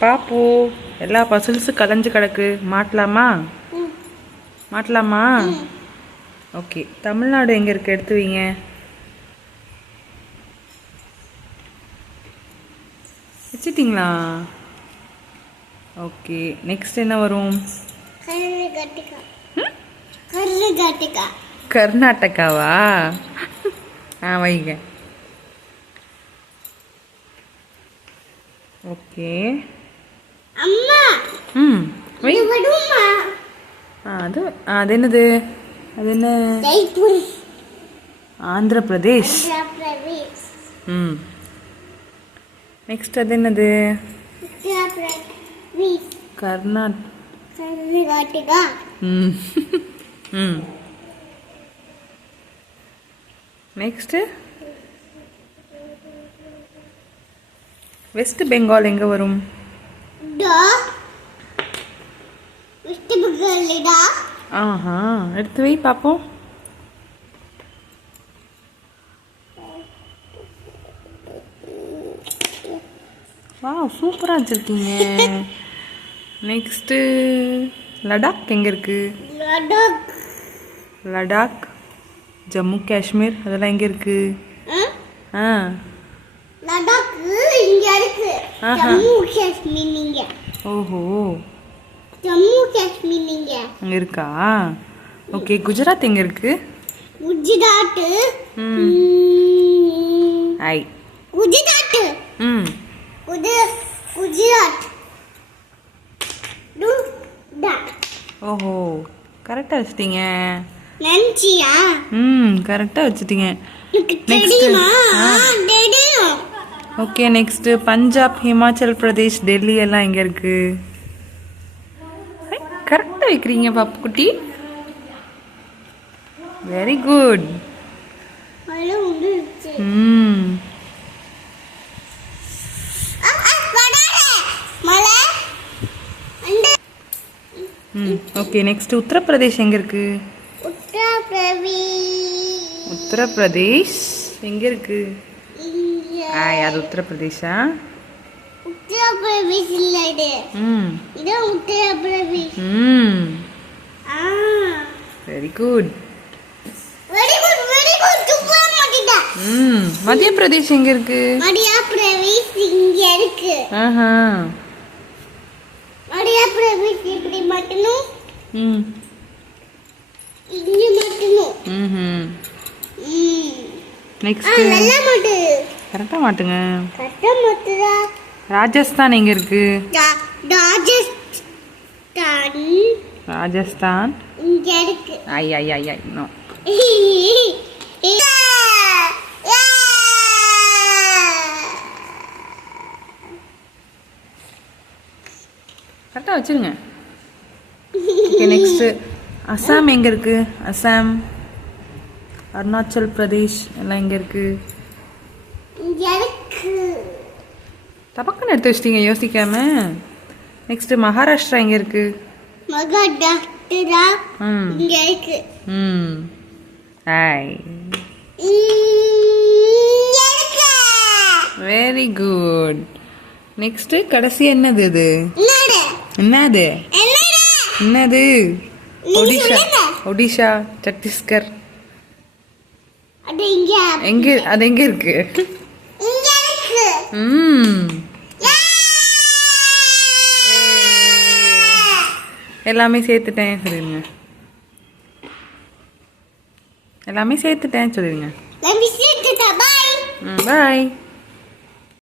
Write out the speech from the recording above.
பாப்பு எல்லா பசில்ஸும் கலைஞ்சு கிடக்கு. மாட்டலாமா? மாட்டலாமா? ஓகே. தமிழ்நாடு எங்கே இருக்கு? எடுத்து வைங்க. வச்சிட்டிங்களா? ஓகே. நெக்ஸ்ட் என்ன வரும்? கர்நாடகாவா? வைங்க. ஓகே. அம்மா வை. அது அது என்னது? அது என்ன? ஆந்திர பிரதேஷ். நெக்ஸ்ட் அது என்னது? கர்நாடகா. நெக்ஸ்ட் வெஸ்ட் பெங்கால் எங்க வரும்? ஆஹா, எடுத்து வை பாப்போம். வா, சூப்பரா வச்சிருக்கீங்க. நெக்ஸ்ட் லடாக் எங்க இருக்கு? லடாக், ஜம்மு காஷ்மீர் அதெல்லாம் எங்க இருக்கு? லடாக் இங்க இருக்கு. ஜம்மு காஷ்மீர் இங்க. ஓஹோ, ஜம்மு காஷ்மீர் இங்க அங்க இருக்கா? ஓகே. குஜராத் எங்க இருக்கு? குஜராத். ஐ குஜராத். குஜராத். ஓஹோ, கரெக்டா வச்சிட்டீங்க. நன்றியா? கரெக்டா வச்சிட்டீங்க. Next okay. Next Punjab, Himachal Pradesh, Delhi எல்லாம் எங்க இருக்கு? கரெக்டா வைக்கிறீங்க பாப்பு குட்டி. Very good. Okay. Next Uttar Pradesh எங்க இருக்கு? உத்தரப்பிரதேஷ் எங்க இருக்கு? அது உத்தரப்பிரதேஷா? உத்தரப்பிரதேஷ் இல்ல இது. இது Uttar Pradesh. Very good. Very good, very good. சூப்பரா மாட்டிட்டா. மத்திய பிரதேஷ் எங்க இருக்கு? மத்திய பிரதேஷ் இங்க இருக்கு. மத்திய பிரதேஷ் இப்படி மாட்டணும். இங்க மாட்டணும். நெக்ஸ்ட் நல்லா மாட்டு. கரெக்டா மாட்டுங்க. கரெக்டா மாட்டுடா. ராஜஸ்தான் எங்க இருக்கு? ராஜஸ்தான். ராஜஸ்தான் இங்க இருக்கு. I know. கரெக்டா வச்சிருங்க. ஓகே. நெக்ஸ்ட் அசாம் எங்க இருக்கு? அசாம், அருணாச்சல் பிரதேஷ் எல்லாம் எங்க இருக்கு? இங்க இருக்கு. தபக்குன்னு எடுத்து வச்சிட்டீங்க யோசிக்காம. நெக்ஸ்ட் மகாராஷ்டிரா எங்க இருக்கு? மகாராஷ்டிரா இங்க இருக்கு. ஹாய். Very good. நெக்ஸ்ட் கடைசி என்னது இது? என்னது? என்னது? ஒடிஷா. ஒடிஷா, சத்தீஸ்கர். அது இங்க. எங்க? அது எங்க இருக்கு? இங்க இருக்கு. எல்லாமே சேர்த்துட்டேன் சொல்லுங்க. எல்லாமே சேர்த்துட்டேன் சொல்லுங்க. Let me see it. Bye. Bye.